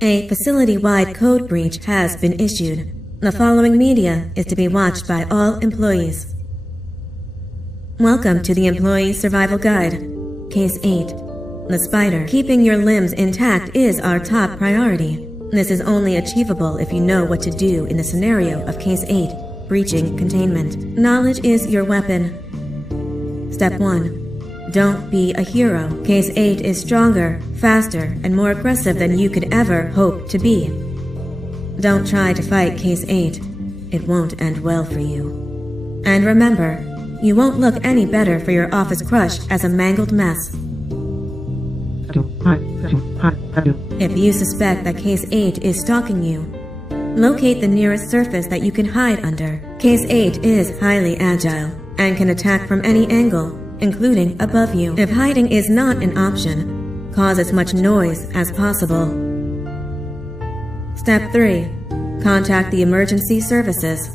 A facility-wide code breach has been issued. The following media is to be watched by all employees. Welcome to the Employee Survival Guide. Case 8. The spider. Keeping your limbs intact is our top priority. This is only achievable if you know what to do in the scenario of Case 8, breaching containment. Knowledge is your weapon. Step 1. Don't be a hero. Case 8 is stronger, faster, and more aggressive than you could ever hope to be. Don't try to fight Case 8. It won't end well for you. And remember, you won't look any better for your office crush as a mangled mess. If you suspect that Case 8 is stalking you, locate the nearest surface that you can hide under. Case 8 is highly agile and can attack from any angle, including above you. If hiding is not an option, cause as much noise as possible. Step 3. Contact the emergency services.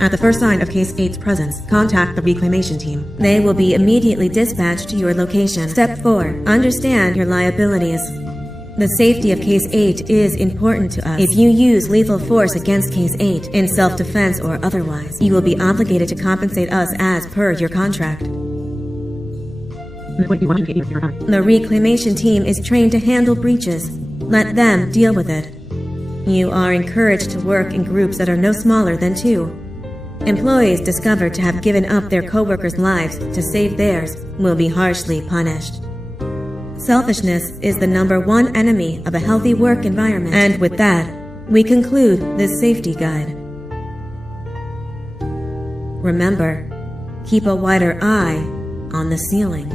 At the first sign of Case 8's presence, contact the reclamation team. They will be immediately dispatched to your location. Step 4. Understand your liabilities. The safety of Case 8 is important to us. If you use lethal force against Case 8, in self-defense or otherwise, you will be obligated to compensate us as per your contract. The reclamation team is trained to handle breaches. Let them deal with it. You are encouraged to work in groups that are no smaller than 2. Employees discovered to have given up their coworkers' lives to save theirs will be harshly punished. Selfishness is the #1 enemy of a healthy work environment. And with that, we conclude this safety guide. Remember, keep a wider eye on the ceiling.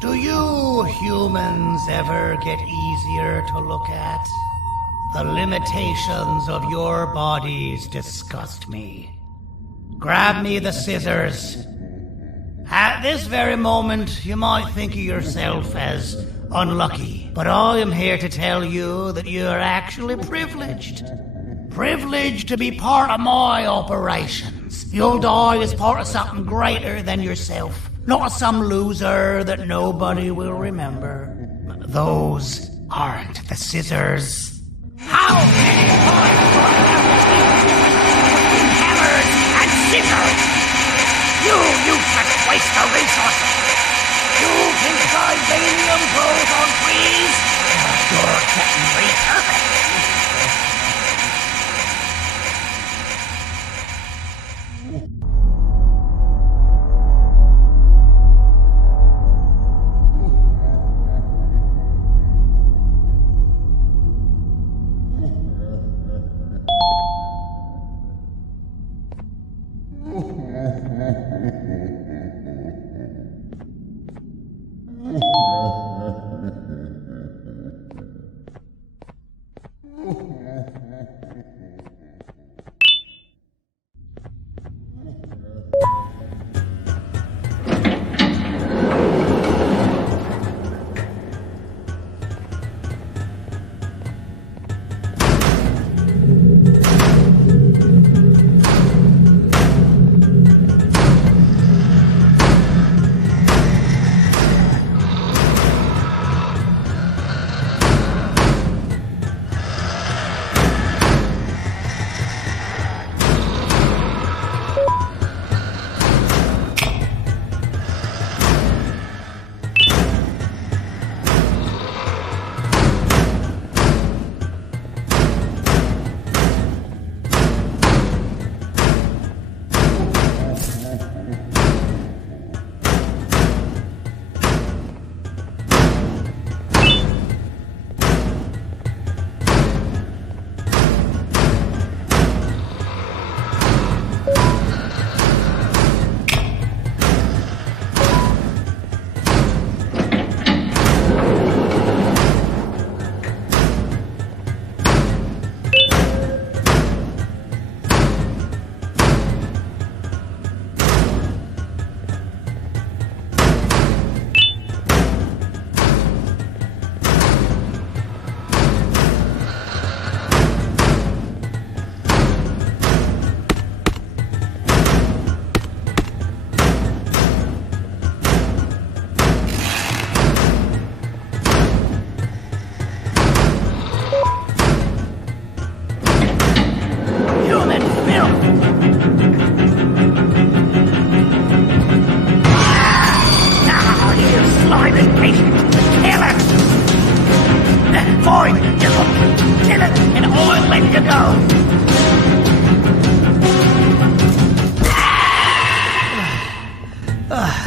Do you humans ever get easier to look at? The limitations of your bodies disgust me. Grab me the scissors. At this very moment, you might think of yourself as unlucky, but I am here to tell you that you are actually privileged. Privileged to be part of my operations. You'll die as part of something greater than yourself, not as some loser that nobody will remember. Those aren't the scissors. How many times do I have to teach you between hammers and scissors? You useless waste of resources! You think vibranium grows on trees? You're getting repurposed!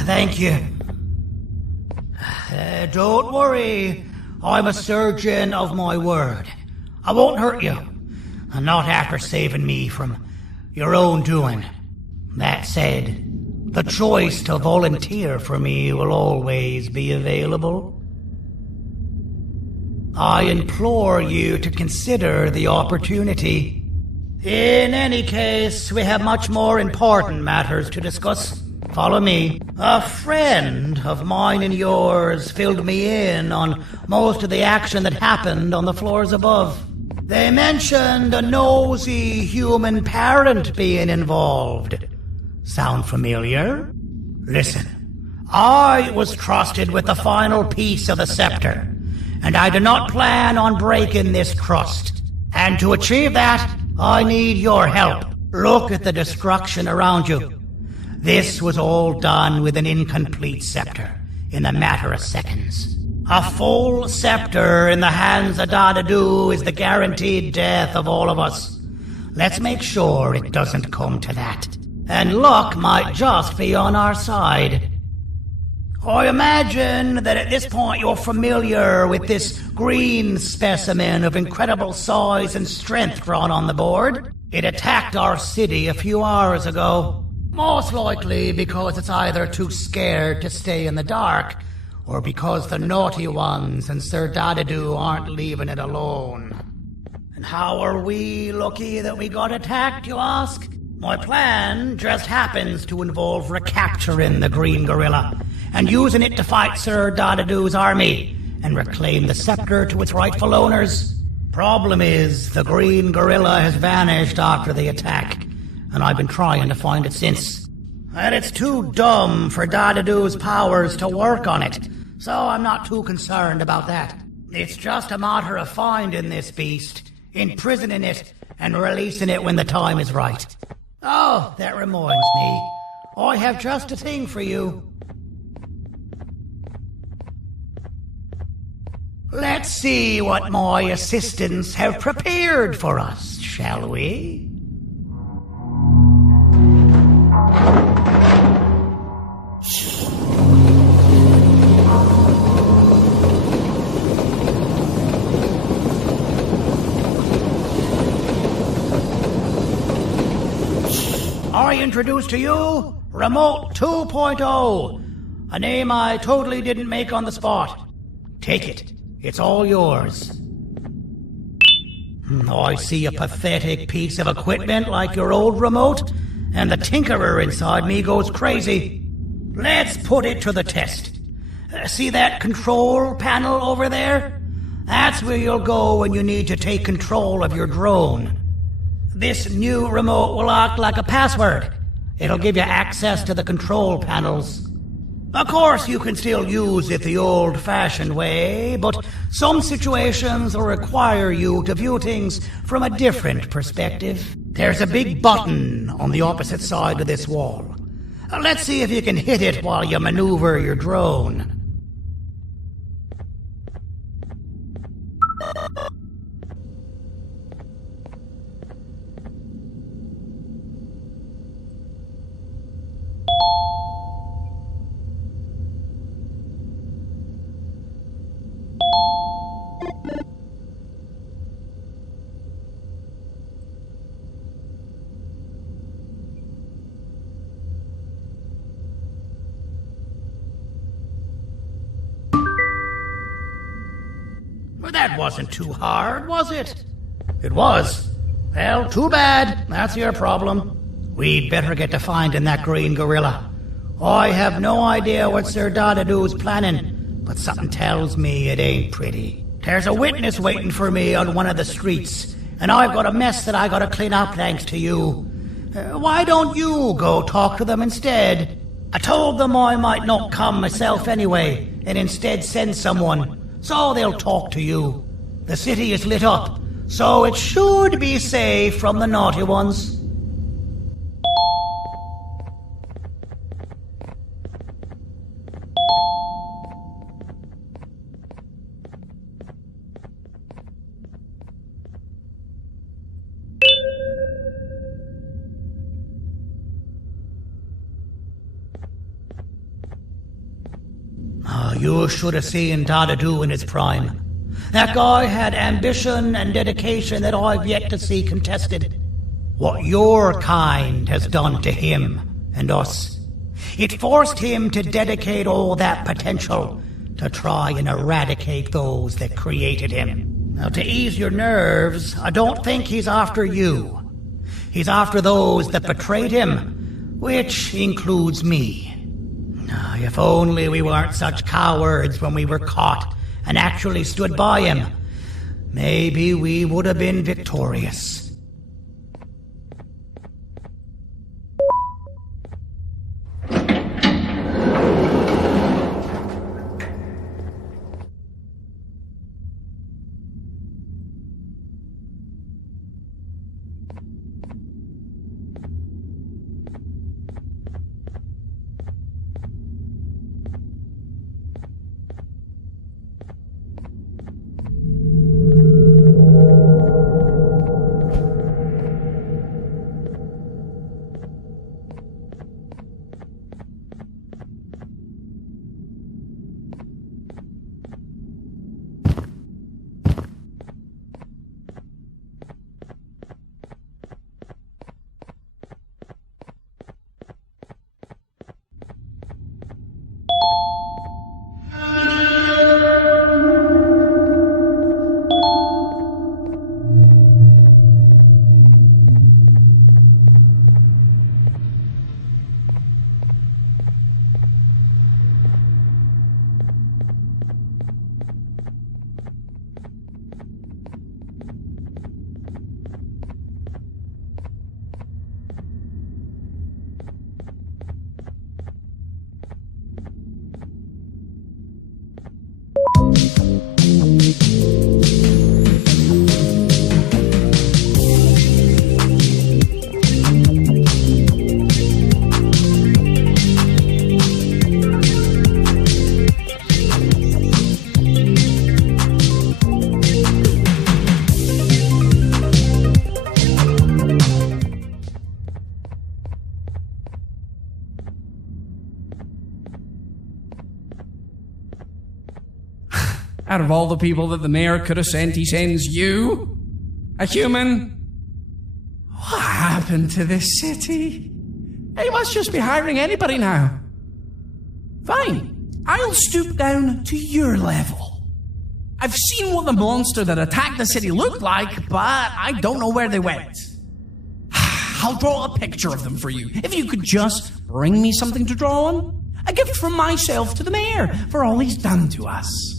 Thank you. Don't worry. I'm a surgeon of my word. I won't hurt you. And not after saving me from your own doing. That said, the choice to volunteer for me will always be available. I implore you to consider the opportunity. In any case, we have much more important matters to discuss. Follow me. A friend of mine and yours filled me in on most of the action that happened on the floors above. They mentioned a nosy human parent being involved. Sound familiar? Listen, I was trusted with the final piece of the scepter, and I do not plan on breaking this trust. And to achieve that, I need your help. Look at the destruction around you. This was all done with an incomplete scepter in a matter of seconds. A full scepter in the hands of Dadadu is the guaranteed death of all of us. Let's make sure it doesn't come to that. And luck might just be on our side. I imagine that at this point you're familiar with this green specimen of incredible size and strength drawn on the board. It attacked our city a few hours ago. Most likely because it's either too scared to stay in the dark, or because the naughty ones and Sir Dadadoo aren't leaving it alone? And how are we lucky that we got attacked, you ask? My plan just happens to involve recapturing the green gorilla and using it to fight Sir Dadadoo's army and reclaim the scepter to its rightful owners. Problem is, the green gorilla has vanished after the attack, and I've been trying to find it since. And it's too dumb for Dadadoo's powers to work on it, so I'm not too concerned about that. It's just a matter of finding this beast, imprisoning it, and releasing it when the time is right. Oh, that reminds me. I have just a thing for you. Let's see what my assistants have prepared for us, shall we? I introduce to you Remote 2.0, a name I totally didn't make on the spot. Take it. It's all yours. I see a pathetic piece of equipment like your old remote, and the tinkerer inside me goes crazy. Let's put it to the test. See that control panel over there? That's where you'll go when you need to take control of your drone. This new remote will act like a password. It'll give you access to the control panels. Of course, you can still use it the old-fashioned way, but some situations will require you to view things from a different perspective. There's a big button on the opposite side of this wall. Let's see if you can hit it while you maneuver your drone. Well, that wasn't too hard, was it? It was. Well, too bad. That's your problem. We'd better get to finding that green gorilla. I have no idea what Sir Dadadoo's planning, but something tells me it ain't pretty. There's a witness waiting for me on one of the streets, and I've got a mess that I gotta clean up thanks to you. Why don't you go talk to them instead? I told them I might not come myself anyway, and instead send someone, so they'll talk to you. The city is lit up, so it should be safe from the naughty ones. You should have seen Dadadoo in his prime. That guy had ambition and dedication that I've yet to see contested. What your kind has done to him and us, it forced him to dedicate all that potential to try and eradicate those that created him. Now, to ease your nerves, I don't think he's after you. He's after those that betrayed him, which includes me. If only we weren't such cowards when we were caught and actually stood by him, maybe we would have been victorious. Out of all the people that the mayor could have sent, he sends you? A human? What happened to this city? He must just be hiring anybody now. Fine, I'll stoop down to your level. I've seen what the monster that attacked the city looked like, but I don't know where they went. I'll draw a picture of them for you, if you could just bring me something to draw on. A gift from myself to the mayor for all he's done to us.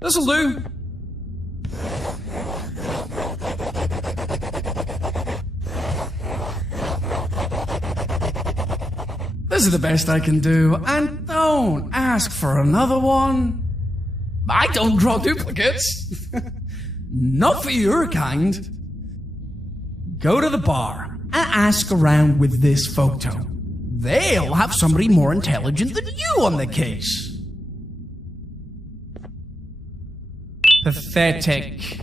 This'll do. This is the best I can do, and don't ask for another one. I don't draw duplicates. Not for your kind. Go to the bar and ask around with this photo. They'll have somebody more intelligent than you on the case. Pathetic.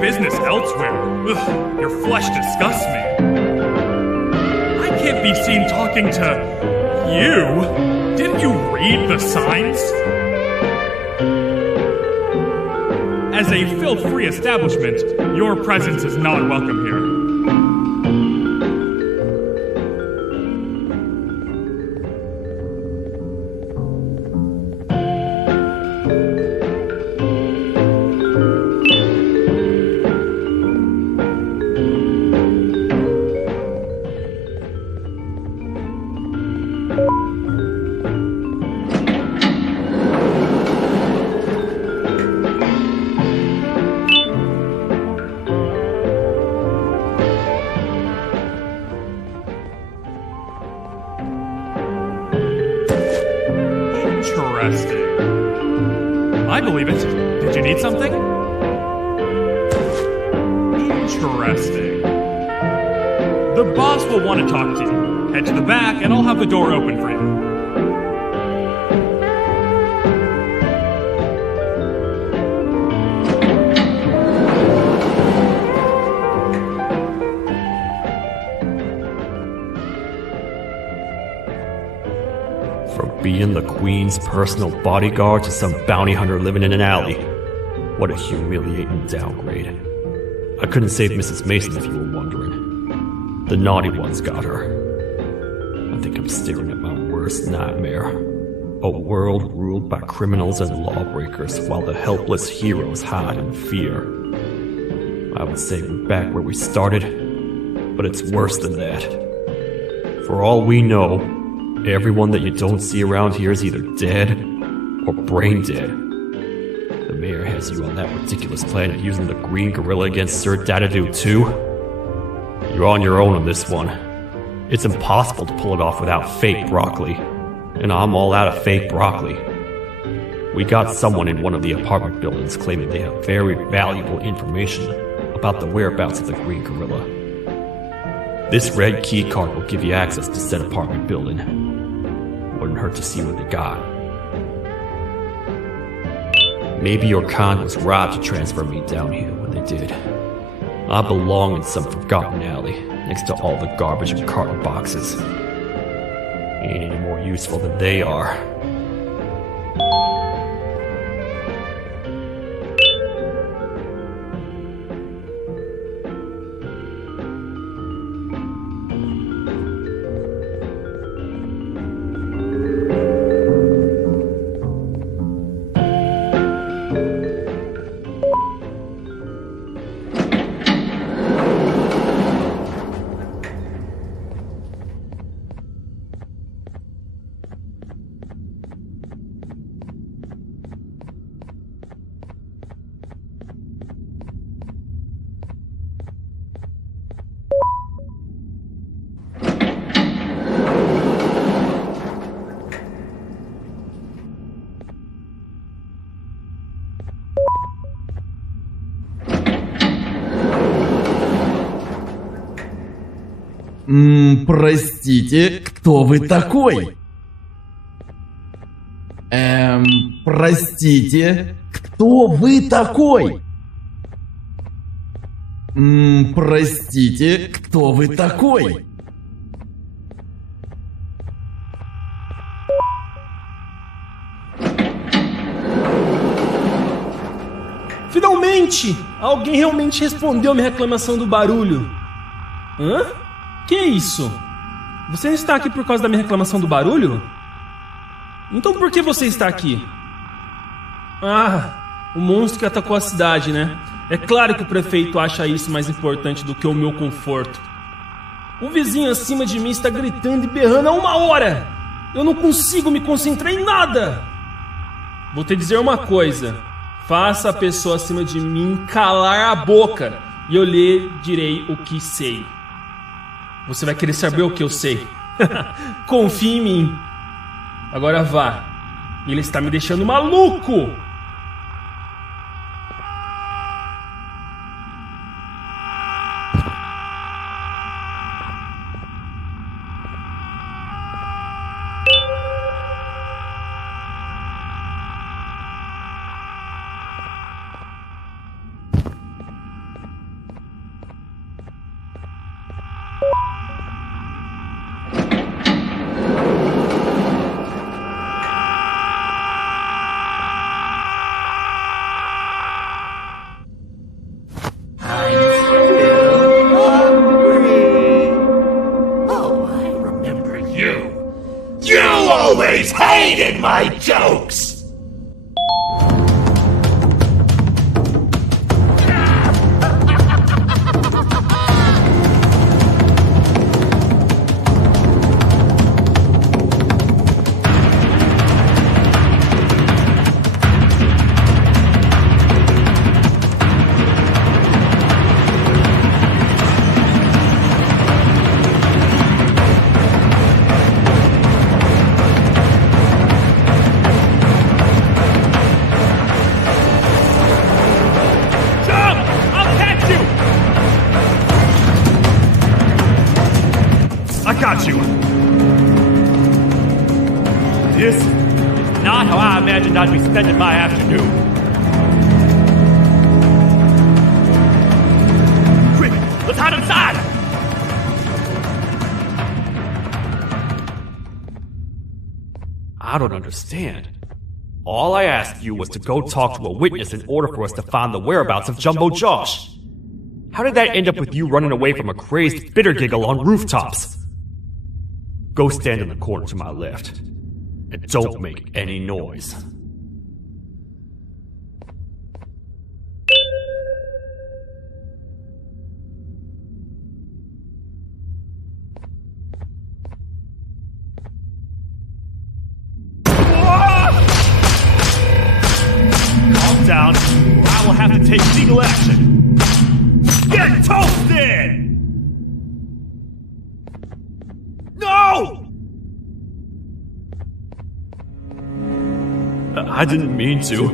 Business elsewhere. Ugh, your flesh disgusts me. I can't be seen talking to you. Didn't you read the signs? As a filth-free establishment, your presence is not welcome here. I believe it. Did you need something? Interesting. The boss will want to talk to you. Head to the back and I'll have the door open for you. being the Queen's personal bodyguard to some bounty hunter living in an alley. What a humiliating downgrade. I couldn't save Mrs. Mason if you were wondering. The naughty ones got her. I think I'm staring at my worst nightmare. A world ruled by criminals and lawbreakers while the helpless heroes hide in fear. I would say we're back where we started, but it's worse than that. For all we know, everyone that you don't see around here is either dead or brain dead. The mayor has you on that ridiculous plan of using the green gorilla against Sir Dadadoo too. You're on your own on this one. It's impossible to pull it off without fake broccoli. And I'm all out of fake broccoli. We got someone in one of the apartment buildings claiming they have very valuable information about the whereabouts of the green gorilla. This red key card will give you access to said apartment building. Wouldn't hurt to see what they got. Maybe your con was right to transfer me down here when they did. I belong in some forgotten alley next to all the garbage and carton boxes. Ain't any more useful than they are. Простите, кто вы такой? Простите, кто вы такой? Простите, кто вы такой? Finalmente! Alguém realmente respondeu minha reclamação do barulho. Hã? Que é isso? Você não está aqui por causa da minha reclamação do barulho? Então por que você está aqui? Ah, o monstro que atacou a cidade, né? É claro que o prefeito acha isso mais importante do que o meu conforto. O vizinho acima de mim está gritando e berrando há 1 hora. Eu não consigo me concentrar em nada. Vou te dizer uma coisa. Faça a pessoa acima de mim calar a boca e eu lhe direi o que sei. Você vai querer saber o que eu sei. Confie em mim. Agora vá. Ele está me deixando maluco. Hated my jokes! Got you! This is not how I imagined I'd be spending my afternoon. Quick, let's hide inside! I don't understand. All I asked you was to go talk to a witness in order for us to find the whereabouts of Jumbo Josh. How did that end up with you running away from a crazed bitter giggle on rooftops? Go stand in the corner to my left. And don't make any noise. Calm down, or I will have to take legal action. Get toasted! No! I didn't mean to.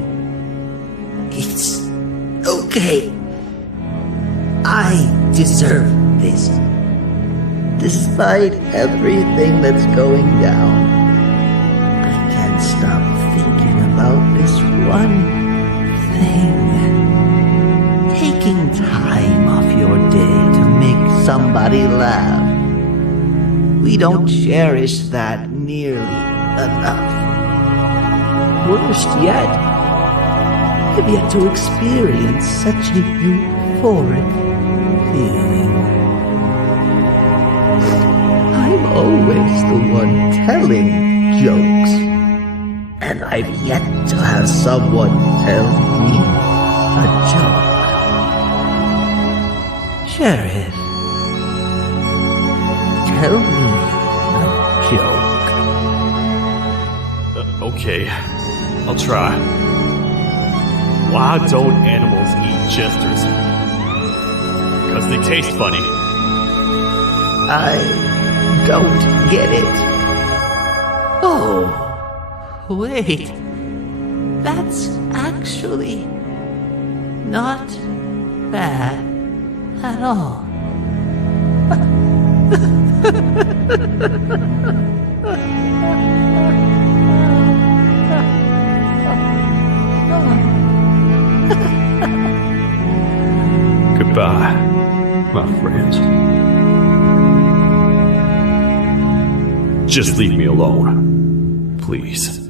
It's okay. I deserve this. Despite everything that's going down, I can't stop thinking about this one thing. Taking time off your day to make somebody laugh. We don't cherish that nearly enough. Worst yet, I've yet to experience such a euphoric feeling. I'm always the one telling jokes, and I've yet to have someone tell me a joke. Sheriff, tell me a joke. Okay, I'll try. Why don't animals eat jesters? Because they taste funny. I don't get it. Oh, wait. That's actually not bad at all. Goodbye, my friend. Just leave me alone, please.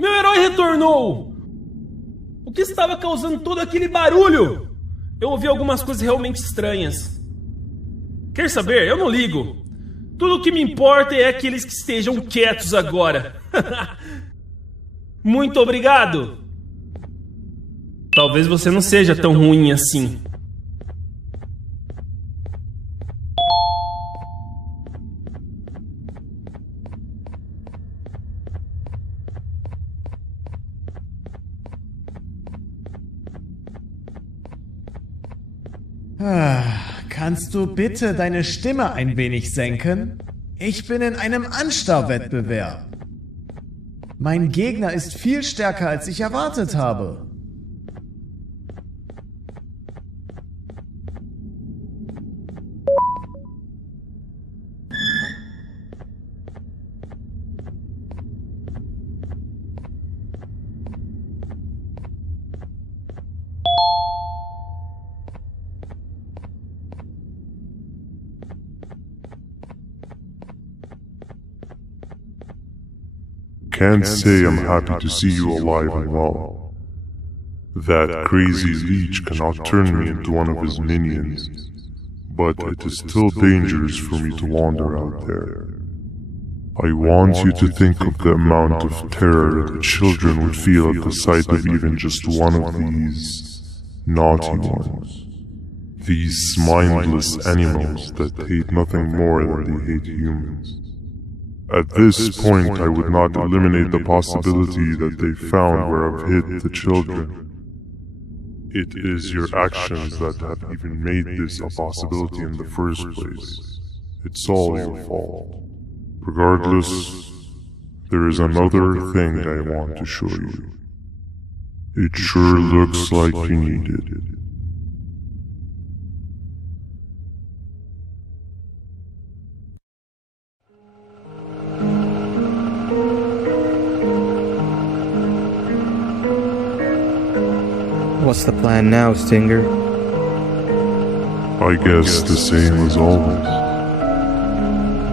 Meu herói retornou! O que estava causando todo aquele barulho? Eu ouvi algumas coisas realmente estranhas. Quer saber? Eu não ligo. Tudo o que me importa é aqueles que estejam quietos agora. Muito obrigado! Talvez você não seja tão ruim assim. Kannst du bitte deine Stimme ein wenig senken? Ich bin in einem Anstarrwettbewerb. Mein Gegner ist viel stärker, als ich erwartet habe. Can't say I'm happy to see you alive and well. That crazy leech cannot turn me into one of his minions, but it is still dangerous for me to wander out there. I want you to think of the amount of terror that children would feel at the sight of even just one of these naughty ones. These mindless animals that hate nothing more than they hate humans. At this point, I would not eliminate the possibility that they found where I've hid the children. It is your actions that have even made this a possibility in the first place. It's all your fault. Regardless, there is another thing I want to show you. It sure looks like you need it. What's the plan now, Stinger? I guess the same as always.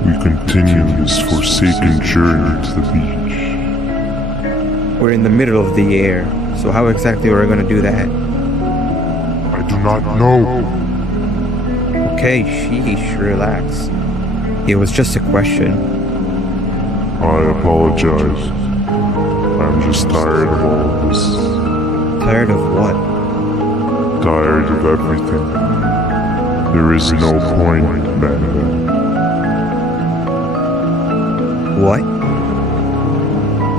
We continue this forsaken journey to the beach. We're in the middle of the air, so how exactly are we going to do that? I do not know. Okay, sheesh, relax. It was just a question. I apologize. I'm just tired of all of this. Tired of what? Tired of everything. There is no point, Banban. What?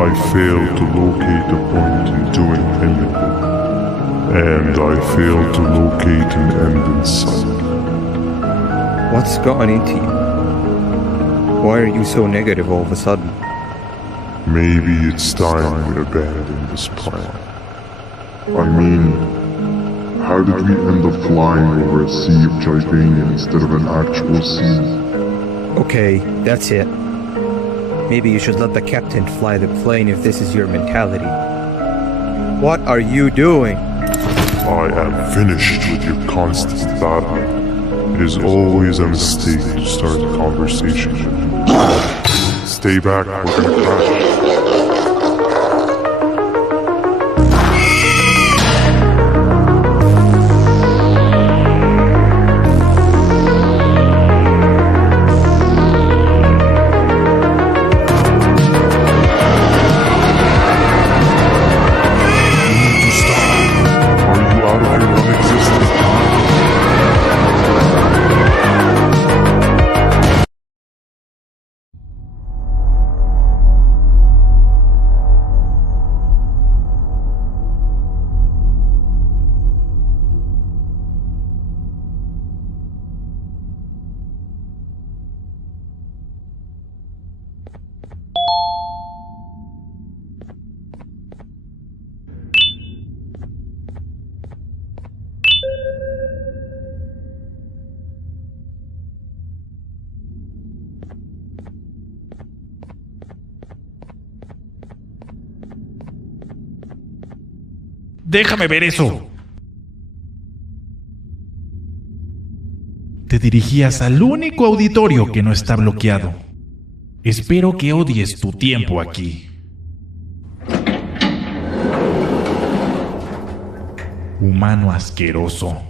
I failed to locate a point in doing anything. And I failed to locate an end in sight. What's gotten into you? Why are you so negative all of a sudden? Maybe it's time we abandon this plan. I mean, how did we end up flying over a sea of Gibania instead of an actual sea? Okay, that's it. Maybe you should let the captain fly the plane if this is your mentality. What are you doing? I am finished with your constant battling. It is always a mistake to start a conversation. Stay back, we're gonna crash. Déjame ver eso. Te dirigías al único auditorio que no está bloqueado. Espero que odies tu tiempo aquí. Humano asqueroso.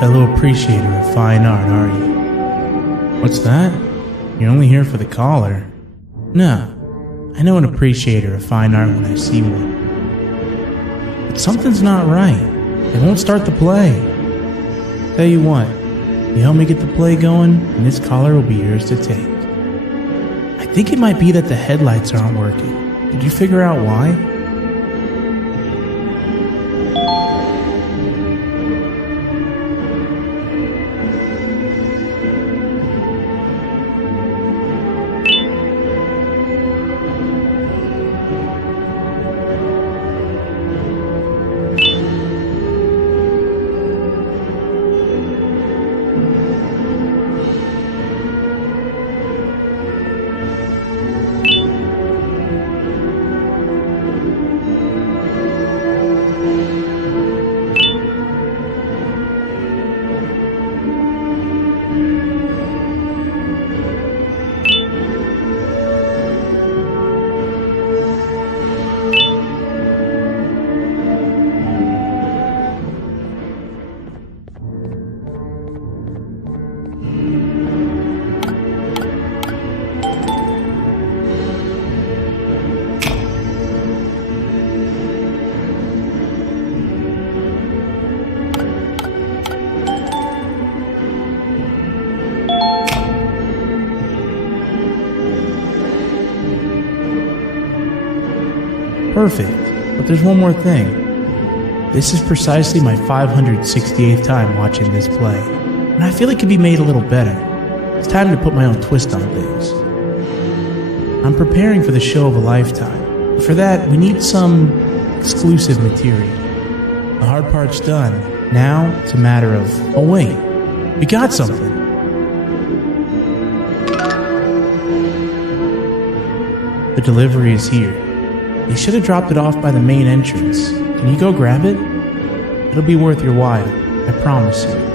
Fellow appreciator of fine art, are you? What's that? You're only here for the collar. No, I know an appreciator of fine art when I see one. But something's not right. They won't start the play. Tell you what, You help me get the play going, and this collar will be yours to take. I think it might be that the headlights aren't working. Did you figure out why? Perfect, but there's one more thing. This is precisely my 568th time watching this play, and I feel it could be made a little better. It's time to put my own twist on things. I'm preparing for the show of a lifetime. For that, we need some exclusive material. The hard part's done. Now, it's a matter of, oh wait, we got something. The delivery is here. They should have dropped it off by the main entrance. Can you go grab it? It'll be worth your while, I promise you.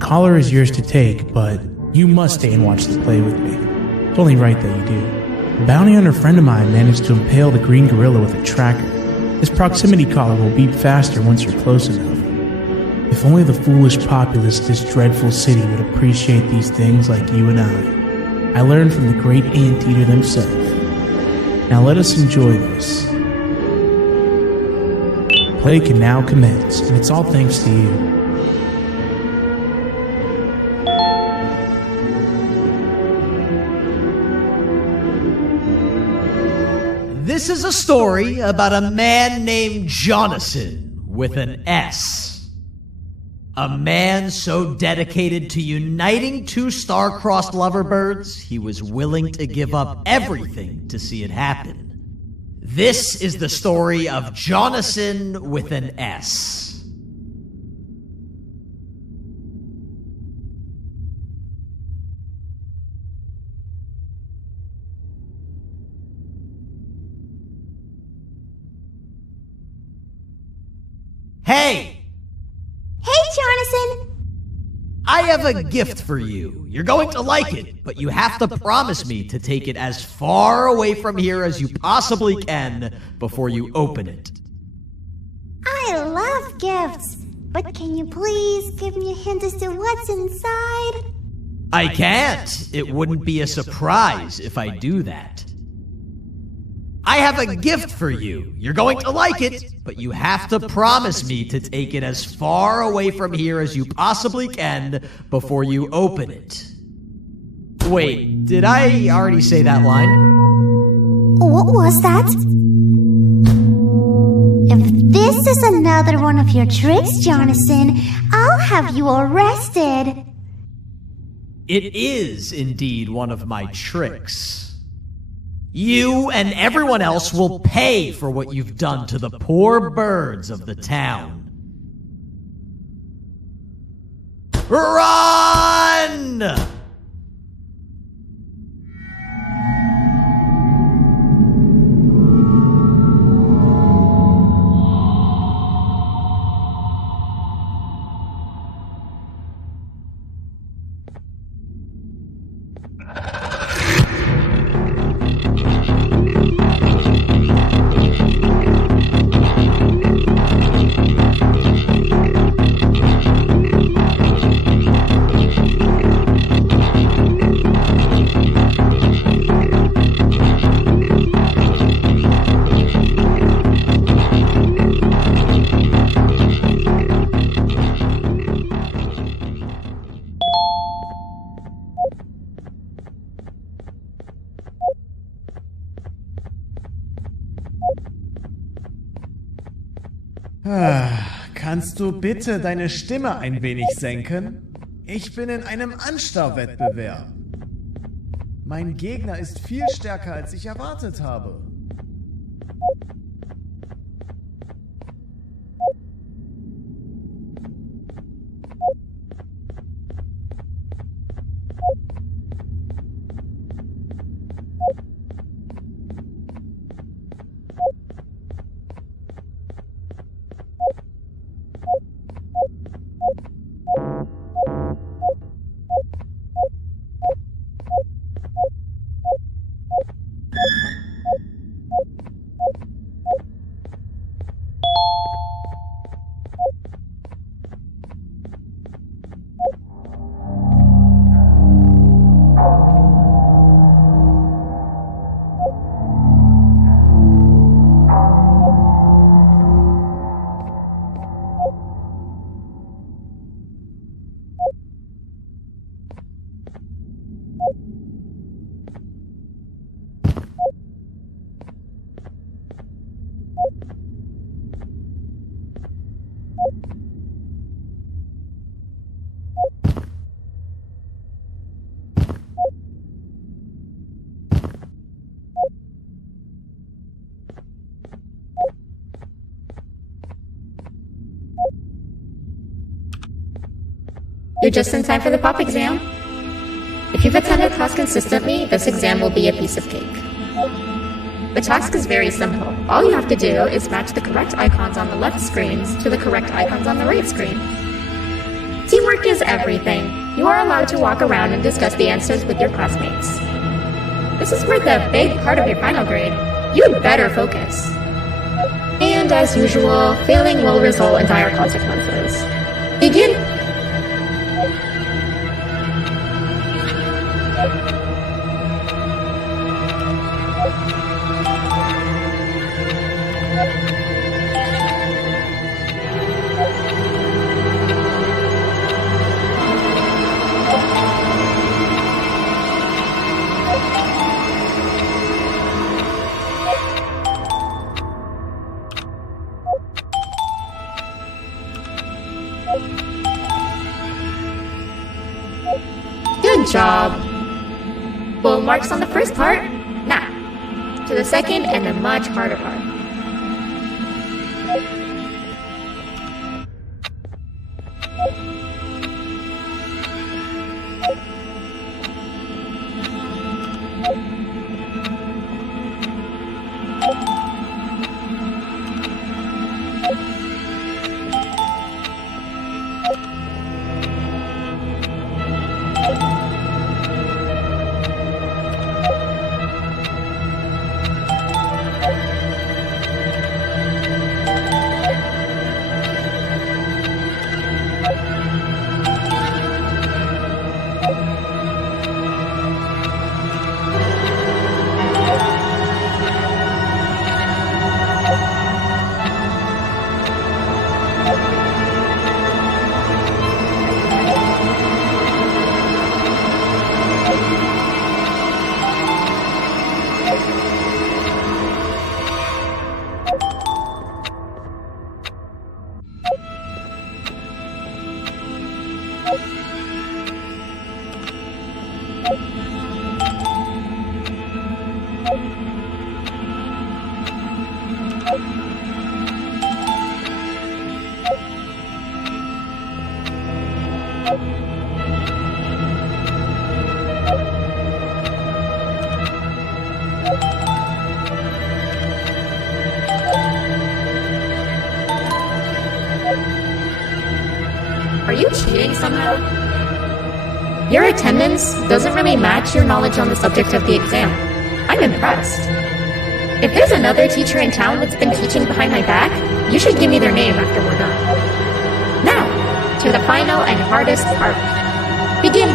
Collar is yours to take, but you must stay and watch the play with me. It's only right that you do. A bounty hunter friend of mine managed to impale the green gorilla with a tracker. This proximity collar will beep faster once you're close enough. If only the foolish populace of this dreadful city would appreciate these things like you and I. I learned from the great anteater himself. Now let us enjoy this. Play can now commence, and it's all thanks to you. This is a story about a man named Jonathan with an S. A man so dedicated to uniting two star-crossed loverbirds, he was willing to give up everything to see it happen. This is the story of Jonathan with an S. Hey! Hey, Jonathan! I have a gift for you. You're going to like it, but you have to promise me to take it as far away from here as you possibly can before you open it. I love gifts, but can you please give me a hint as to what's inside? I can't. It wouldn't be a surprise if I do that. I have a gift for you. You're going to like it, but you have to promise me to take it as far away from here as you possibly can before you open it. Wait, did I already say that line? What was that? If this is another one of your tricks, Jonathan, I'll have you arrested. It is indeed one of my tricks. You and everyone else will pay for what you've done to the poor birds of the town. Run! Kannst du bitte deine Stimme ein wenig senken? Ich bin in einem Anstarrwettbewerb. Mein Gegner ist viel stärker, als ich erwartet habe. You're just in time for the pop exam. If you've attended class consistently, this exam will be a piece of cake. The task is very simple. All you have to do is match the correct icons on the left screens to the correct icons on the right screen. Teamwork is everything. You are allowed to walk around and discuss the answers with your classmates. This is worth a big part of your final grade. You'd better focus. And as usual, failing will result in dire consequences. Begin! Good job. Full marks on the first part. Now, to the second and the much harder part. somehow? Your attendance doesn't really match your knowledge on the subject of the exam. I'm impressed. If there's another teacher in town that's been teaching behind my back, you should give me their name after we're done. Now, to the final and hardest part. Begin!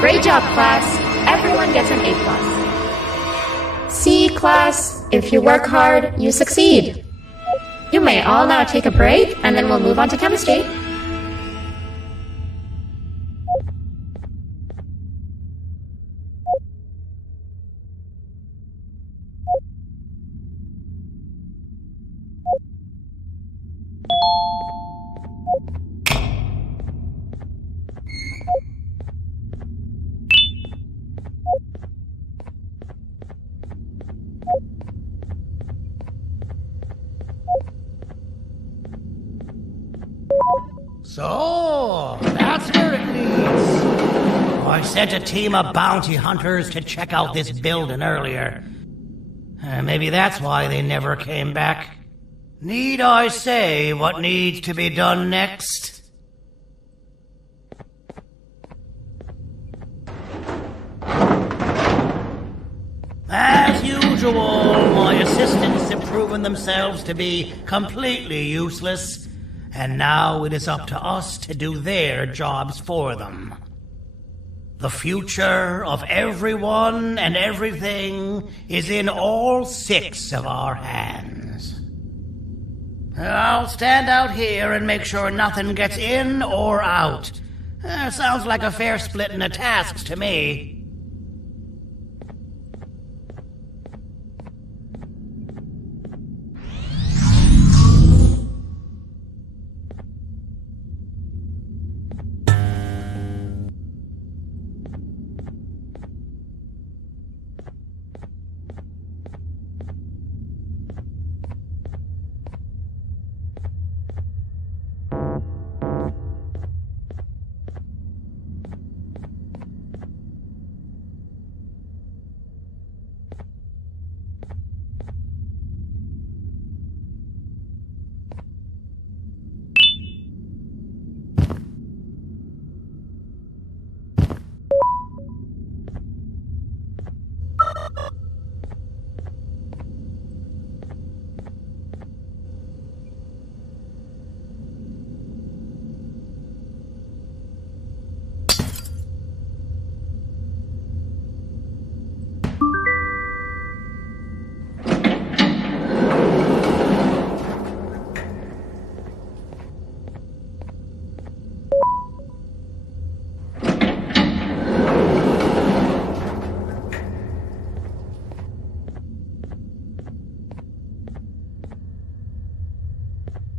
Great job, class. Everyone gets an A+. C, class. If you work hard, you succeed. You may all now take a break, and then we'll move on to chemistry. So, that's where it leads. I sent a team of bounty hunters to check out this building earlier. Maybe that's why they never came back. Need I say what needs to be done next? As usual, my assistants have proven themselves to be completely useless. And now it is up to us to do their jobs for them. The future of everyone and everything is in all 6 of our hands. I'll stand out here and make sure nothing gets in or out. Sounds like a fair splitting of tasks to me. "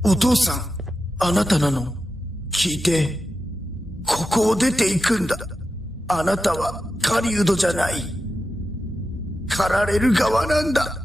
お父さん、あなたなの？聞いて。ここを出て行くんだ。あなたは狩人じゃない。狩られる側なんだ。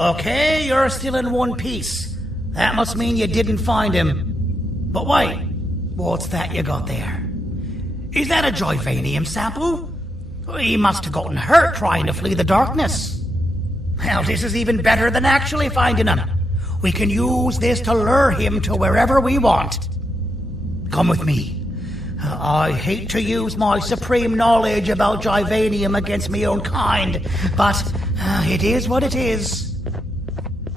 Okay, you're still in one piece. That must mean you didn't find him. But wait, what's that you got there? Is that a Joyvanium sample? He must have gotten hurt trying to flee the darkness. Well, this is even better than actually finding him. We can use this to lure him to wherever we want. Come with me. I hate to use my supreme knowledge about Joyvanium against my own kind, but it is what it is.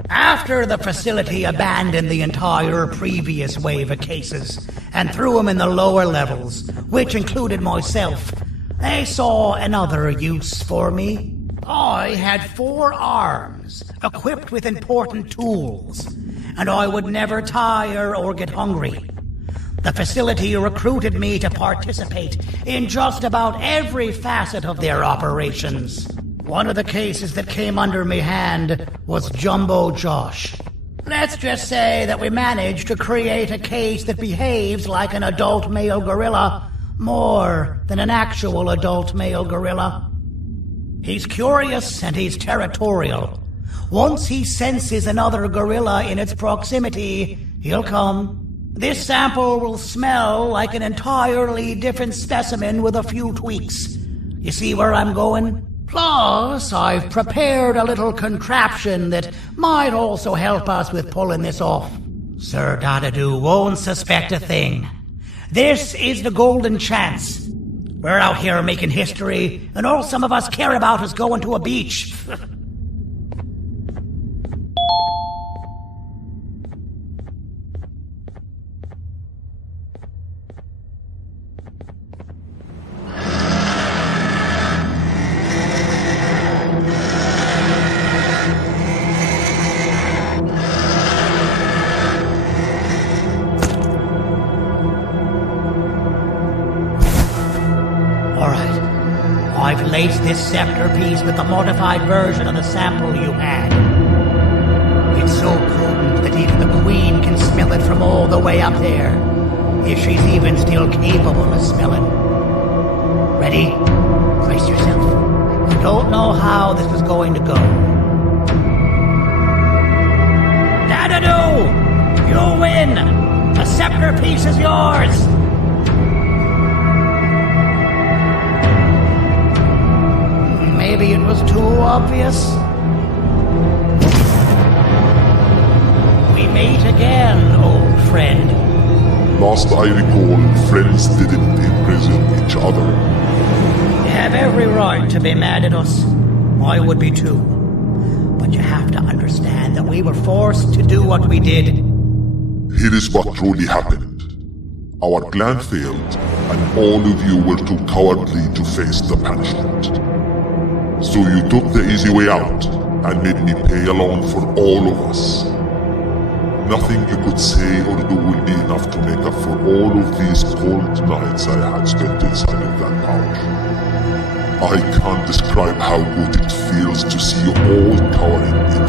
After the facility abandoned the entire previous wave of cases and threw them in the lower levels, which included myself, they saw another use for me. I had 4 arms, equipped with important tools, and I would never tire or get hungry. The facility recruited me to participate in just about every facet of their operations. One of the cases that came under me hand was Jumbo Josh. Let's just say that we managed to create a case that behaves like an adult male gorilla more than an actual adult male gorilla. He's curious and he's territorial. Once he senses another gorilla in its proximity, he'll come. This sample will smell like an entirely different specimen with a few tweaks. You see where I'm going? Plus, I've prepared a little contraption that might also help us with pulling this off. Sir Dadadoo won't suspect a thing. This is the golden chance. We're out here making history, and all some of us care about is going to a beach. I've laced this scepter piece with the modified version of the sample you had. It's so potent that even the Queen can smell it from all the way up there, if she's even still capable of smelling. Ready? Brace yourself. I don't know how this is going to go. Dadadoo! You win! The scepter piece is yours! Maybe it was too obvious. We meet again, old friend. Last I recall, friends didn't imprison each other. You have every right to be mad at us. I would be too. But you have to understand that we were forced to do what we did. Here is what truly happened. Our plan failed, and all of you were too cowardly to face the punishment. So you took the easy way out, and made me pay along for all of us. Nothing you could say or do will be enough to make up for all of these cold nights I had spent inside of that pouch. I can't describe how good it feels to see you all cowering in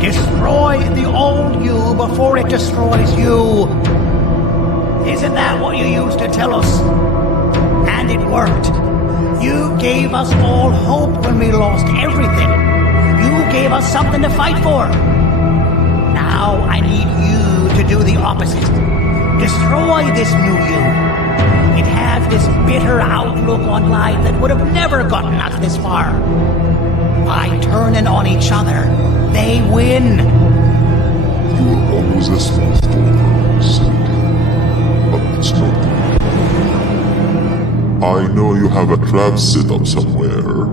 fear. Destroy the old you before it destroys you. Isn't that what you used to tell us? And it worked. You gave us all hope when we lost everything. You gave us something to fight for. Now I need you to do the opposite. Destroy this new you. It has this bitter outlook on life that would have never gotten us this far. By turning on each other, they win. You were always a small talker, Cindy. But it's not good. I know you have a trap set up somewhere.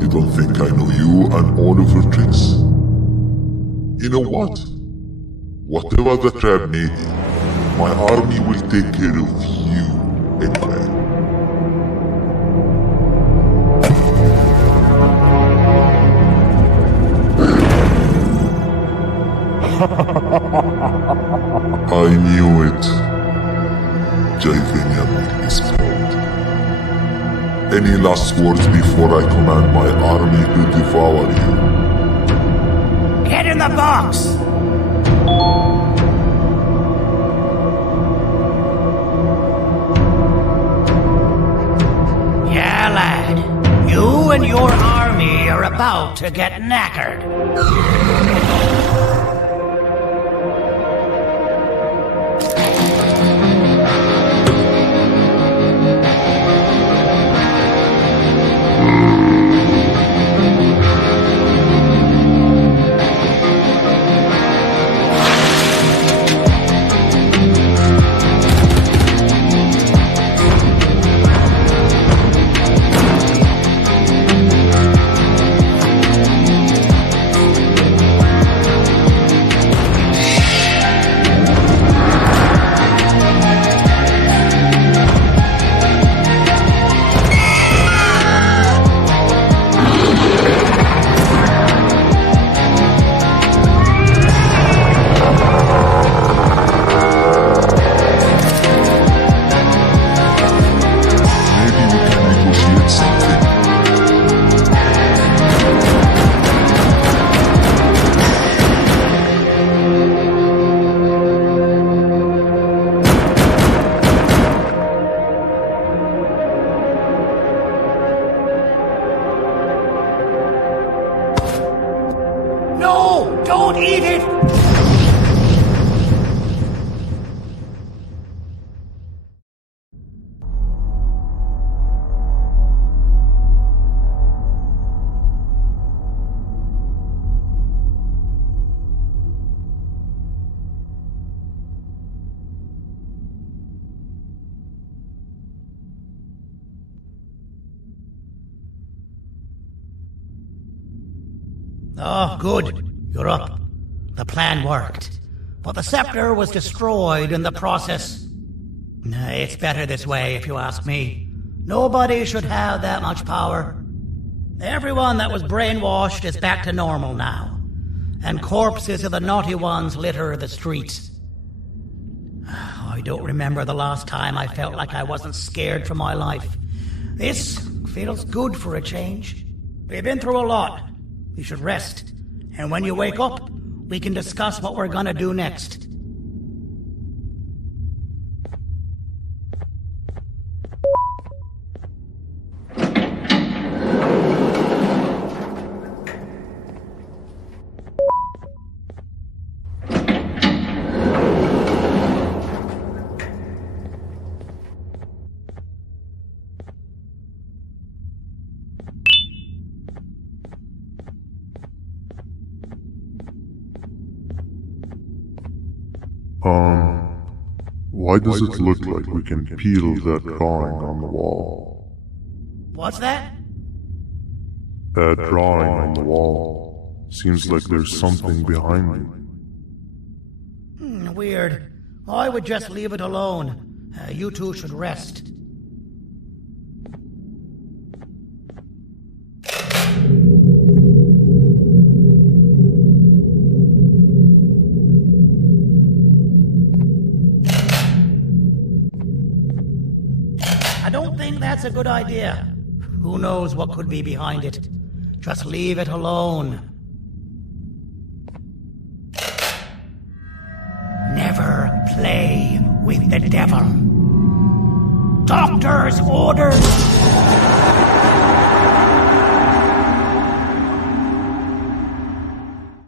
You don't think I know you and all of your tricks? You know what? Whatever the trap may be, my army will take care of you anyway. I knew it. Joyvanium will be spelled. Any last words before I command my army to devour you? Get in the box! Yeah, lad. You and your army are about to get knackered. No! Don't eat it! Oh, good. You're up. The plan worked. But the scepter was destroyed in the process. It's better this way, if you ask me. Nobody should have that much power. Everyone that was brainwashed is back to normal now. And corpses of the naughty ones litter the streets. I don't remember the last time I felt like I wasn't scared for my life. This feels good for a change. We've been through a lot. You should rest. And when you wake up, we can discuss what we're gonna do next. Why does it look like we can peel that drawing on the wall? What's that? That drawing on the wall. Seems like there's something behind it. Weird. I would just leave it alone. You two should rest. I don't think that's a good idea. Who knows what could be behind it? Just leave it alone. Never play with the devil. Doctor's orders!